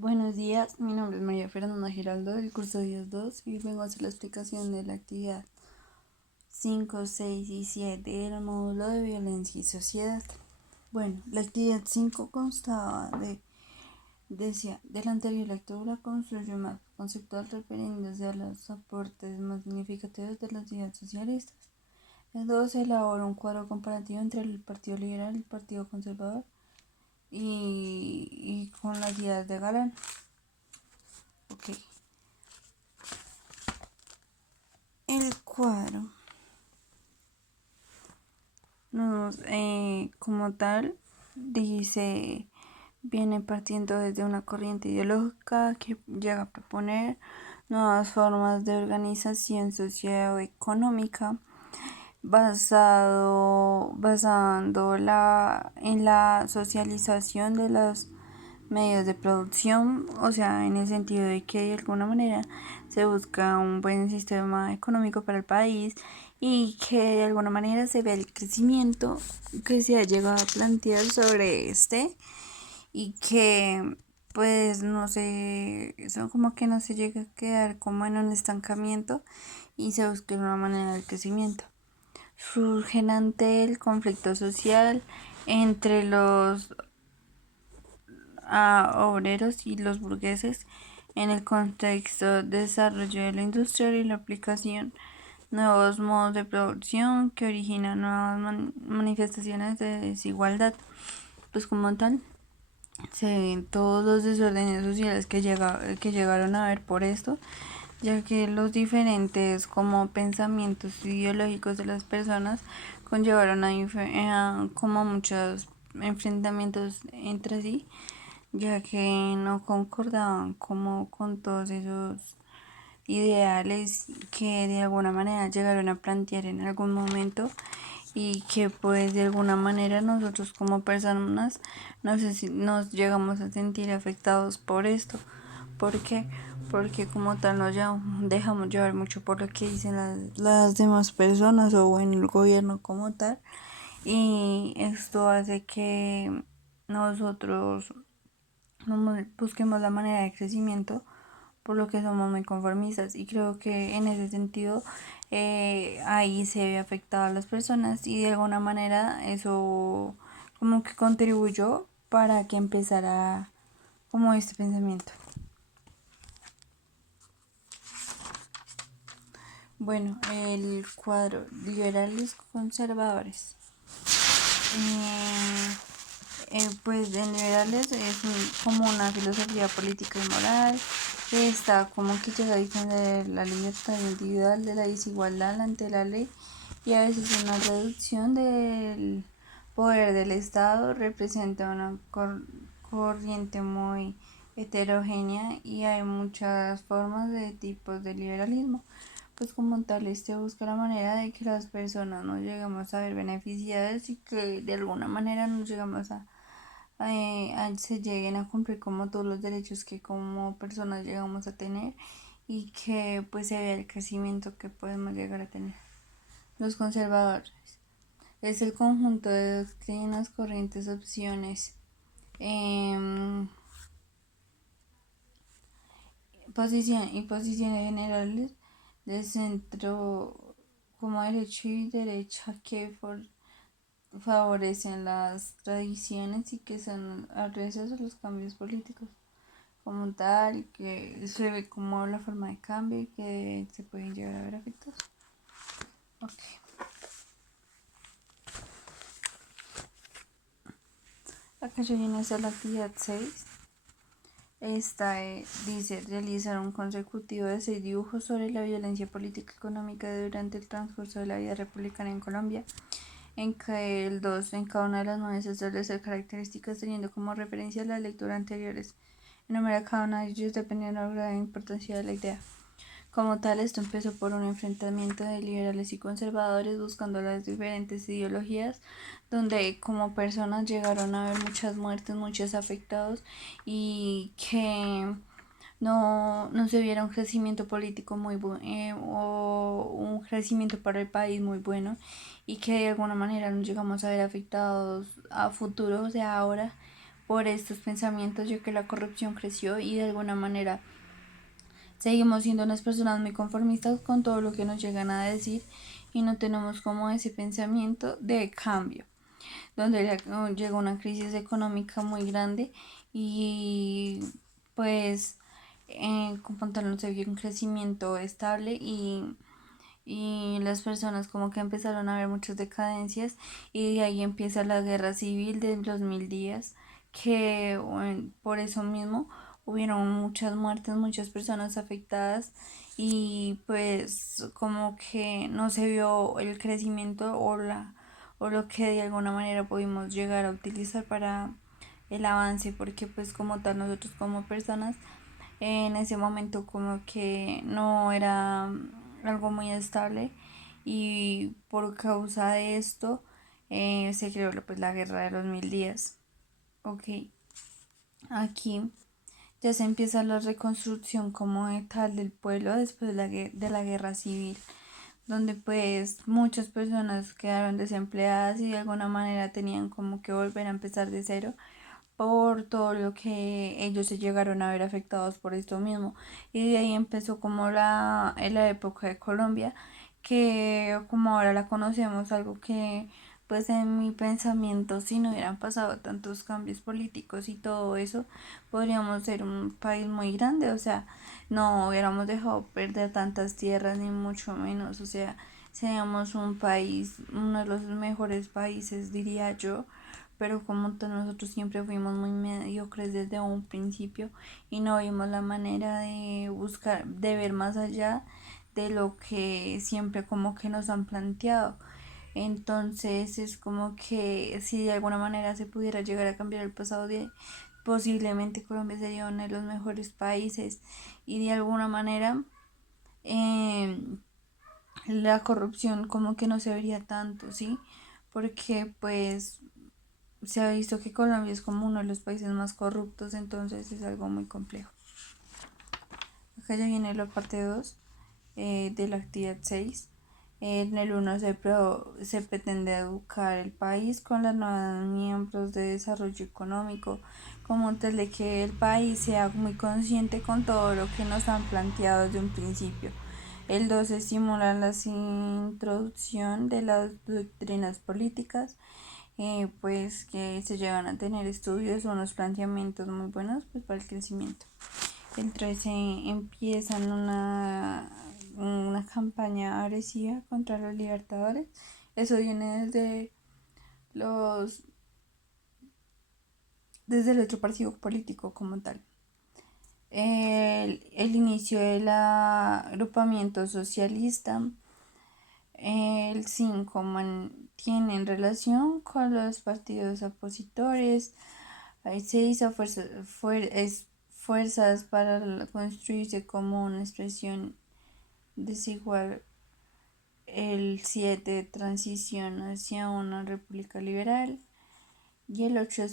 Buenos días, mi nombre es María Fernanda Giraldo del curso 10.2 y vengo a hacer la explicación de la actividad 5, 6 y 7 del módulo de violencia y sociedad. Bueno, la actividad 5 constaba decía, de la anterior lectura construye un mapa conceptual refiriéndose a los aportes más significativos de las ideas socialistas. El 2 elabora un cuadro comparativo entre el Partido Liberal y el Partido Conservador y con las ideas de Galán. Ok. El cuadro como tal viene partiendo desde una corriente ideológica que llega a proponer nuevas formas de organización socioeconómica basándola en la socialización de los medios de producción, o sea, en el sentido de que de alguna manera se busca un buen sistema económico para el país y que de alguna manera se ve el crecimiento que se ha llegado a plantear sobre este y que pues no sé, eso como que no se llega a quedar como en un estancamiento y se busca una manera de crecimiento. Surgen ante el conflicto social entre los obreros y los burgueses en el contexto de desarrollo de la industria y la aplicación nuevos modos de producción que originan nuevas manifestaciones de desigualdad. Pues como tal, se ven todos los desórdenes sociales que llegaron a ver por esto, ya que los diferentes como pensamientos ideológicos de las personas conllevaron a como muchos enfrentamientos entre sí, ya que no concordaban como con todos esos ideales que de alguna manera llegaron a plantear en algún momento y que pues de alguna manera nosotros como personas nos llegamos a sentir afectados por esto. ¿Por qué? Porque como tal nos dejamos llevar mucho por lo que dicen las demás personas o en el gobierno como tal, y esto hace que nosotros busquemos la manera de crecimiento, por lo que somos muy conformistas, y creo que en ese sentido ahí se ve afectado a las personas y de alguna manera eso como que contribuyó para que empezara como este pensamiento. Bueno, el cuadro liberales conservadores. Pues en liberales es como una filosofía política y moral que está como que llega a defender la libertad individual de la desigualdad ante la ley y a veces una reducción del poder del Estado. Representa una corriente muy heterogénea y hay muchas formas de tipos de liberalismo. Pues como tal, este busca la manera de que las personas nos lleguemos a ver beneficiadas y que de alguna manera nos llegamos se lleguen a cumplir como todos los derechos que como personas llegamos a tener y que pues se vea el crecimiento que podemos llegar a tener. Los conservadores es el conjunto de doctrinas, corrientes, opciones, posiciones generales de centro como derecho y derecha que favorecen las tradiciones y que son adversas a los cambios políticos como tal, que se ve como la forma de cambio y que se pueden llegar a ver afectados. Okay. Acá yo viene a hacer la actividad 6. Esta dice realizar un consecutivo de 6 dibujos sobre la violencia política y económica durante el transcurso de la vida republicana en Colombia, en que el 2 en cada una de las 9 se establecen características teniendo como referencia las lecturas anteriores. Enumera cada una de ellos dependiendo de la gran importancia de la idea. Como tal, esto empezó por un enfrentamiento de liberales y conservadores buscando las diferentes ideologías, donde como personas llegaron a haber muchas muertes, muchos afectados y que no se viera un crecimiento político muy bueno o un crecimiento para el país muy bueno y que de alguna manera nos llegamos a ver afectados a futuro, o sea, ahora por estos pensamientos, ya que la corrupción creció y de alguna manera seguimos siendo unas personas muy conformistas con todo lo que nos llegan a decir y no tenemos como ese pensamiento de cambio, donde llegó una crisis económica muy grande y pues como tal no se vio un crecimiento estable y las personas como que empezaron a ver muchas decadencias y de ahí empieza la guerra civil de los 1000 días que bueno, por eso mismo hubieron muchas muertes, muchas personas afectadas y pues como que no se vio el crecimiento o lo que de alguna manera pudimos llegar a utilizar para el avance, porque pues como tal nosotros como personas en ese momento como que no era algo muy estable y por causa de esto se creó pues la guerra de los 1000 días. Ok, aquí ya se empieza la reconstrucción como de tal del pueblo después de la guerra civil, donde pues muchas personas quedaron desempleadas y de alguna manera tenían como que volver a empezar de cero por todo lo que ellos se llegaron a ver afectados por esto mismo. Y de ahí empezó como en la época de Colombia, que como ahora la conocemos, algo que pues en mi pensamiento, si no hubieran pasado tantos cambios políticos y todo eso, podríamos ser un país muy grande, o sea, no hubiéramos dejado perder tantas tierras ni mucho menos, o sea, seríamos un país, uno de los mejores países, diría yo, pero como nosotros siempre fuimos muy mediocres desde un principio y no vimos la manera de buscar, de ver más allá de lo que siempre como que nos han planteado. Entonces es como que si de alguna manera se pudiera llegar a cambiar el pasado de posiblemente Colombia sería uno de los mejores países y de alguna manera eh, la corrupción como que no se vería tanto, ¿sí? Porque pues se ha visto que Colombia es como uno de los países más corruptos, entonces es algo muy complejo. Acá ya viene la parte 2 de la actividad 6. En el 1 se pretende educar el país con los nuevos miembros de desarrollo económico, como tal de que el país sea muy consciente con todo lo que nos han planteado desde un principio. El 2 estimula la introducción de las doctrinas políticas, pues que se llevan a tener estudios o unos planteamientos muy buenos pues para el crecimiento. El 13 empiezan una campaña agresiva contra los libertadores. Eso viene los desde el otro partido político como tal. El inicio del agrupamiento socialista. El 5 mantiene relación con los partidos opositores. Hay 6 fuerzas para construirse como una expresión desigual. El 7 transición hacia una república liberal. Y el 8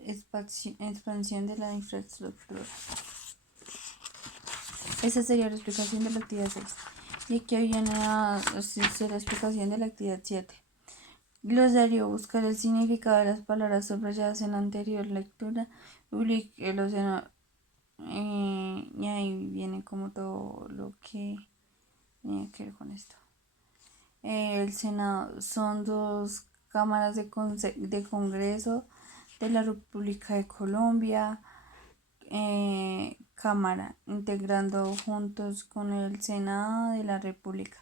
expansión de la infraestructura. Esa sería la explicación de la actividad 6. Y aquí viene la explicación de la actividad 7. Glosario: buscar el significado de las palabras subrayadas en la anterior lectura. Ubique el océano. Y ahí viene como todo lo que tiene que ver con esto. El Senado son dos cámaras de Congreso de la República de Colombia. Cámara, integrando juntos con el Senado de la República.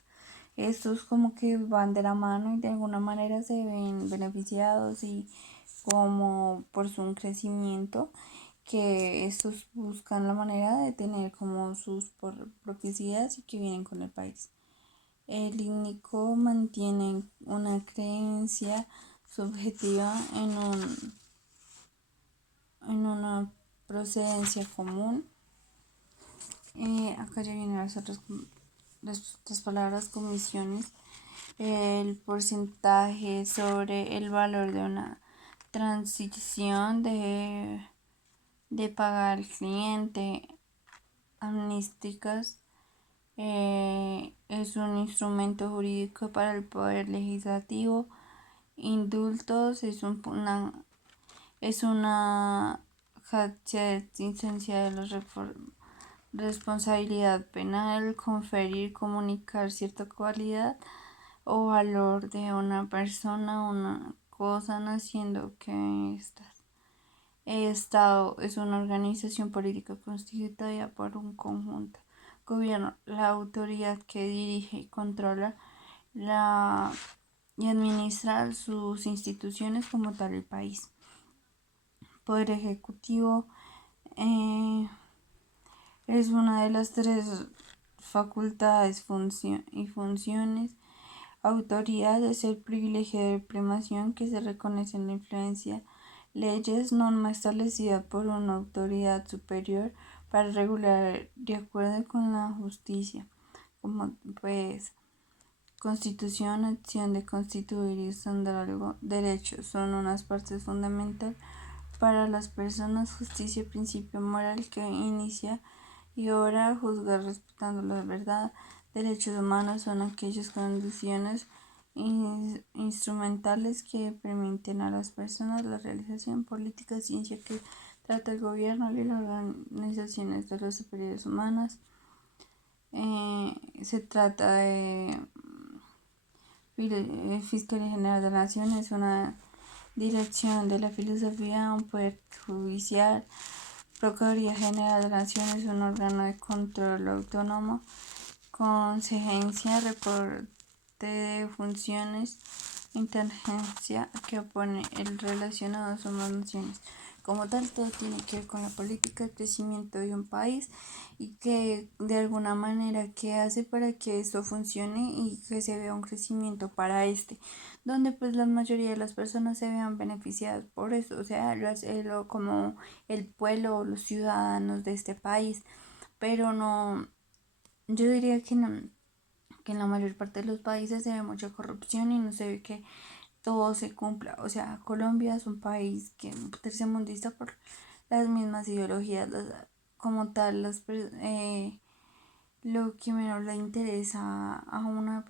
Estos como que van de la mano y de alguna manera se ven beneficiados y como por su crecimiento que estos buscan la manera de tener como sus propiedades y que vienen con el país. El INICO mantiene una creencia subjetiva en una procedencia común. Acá ya vienen las palabras comisiones. El porcentaje sobre el valor de una transición de pagar al cliente. Amnísticas es un instrumento jurídico para el poder legislativo. Indultos es es una esencia de la responsabilidad penal, conferir, comunicar cierta cualidad o valor de una persona o una cosa naciendo que estas. El Estado es una organización política constituida por un conjunto gobierno, la autoridad que dirige y controla la, y administra sus instituciones como tal el país. Poder ejecutivo es una de las tres facultades y funciones. Autoridad es el privilegio de primación que se reconoce en la influencia leyes, norma establecida por una autoridad superior para regular de acuerdo con la justicia, como pues constitución, acción de constituir y sondar algo, derechos son unas partes fundamentales para las personas, justicia, principio moral que inicia y obra a juzgar respetando la verdad. Derechos humanos son aquellas condiciones instrumentales que permiten a las personas la realización política, ciencia que trata el gobierno y las organizaciones de las superiores humanas. Se trata de Fiscalía General de la Nación, es una dirección de la filosofía, un poder judicial. Procuraduría General de la Nación es un órgano de control autónomo. Consejería, reporte de funciones, inteligencia que opone el relacionado a las naciones. Como tal, todo tiene que ver con la política de crecimiento de un país y que de alguna manera qué hace para que esto funcione y que se vea un crecimiento para donde pues la mayoría de las personas se vean beneficiadas por eso, o sea, como el pueblo o los ciudadanos de este país, pero no, yo diría que en la mayor parte de los países se ve mucha corrupción y no se ve que todo se cumpla. O sea, Colombia es un país que tercermundista por las mismas ideologías, como tal, lo que menos le interesa a una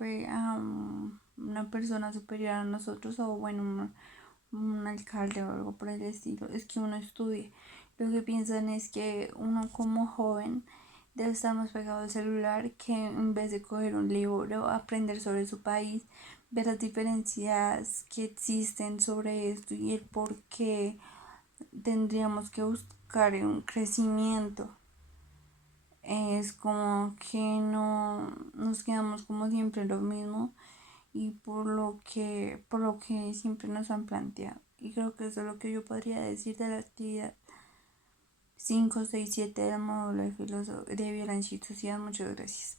persona superior a nosotros o bueno, un alcalde o algo por el estilo, es que uno estudie. Lo que piensan es que uno como joven debe estar más pegado al celular que en vez de coger un libro, aprender sobre su país, ver las diferencias que existen sobre esto y el por qué tendríamos que buscar un crecimiento. Es como que no nos quedamos como siempre lo mismo y por lo que siempre nos han planteado. Y creo que eso es lo que yo podría decir de la actividad 5, 6, 7 del módulo de violencia y sociedad. Muchas gracias.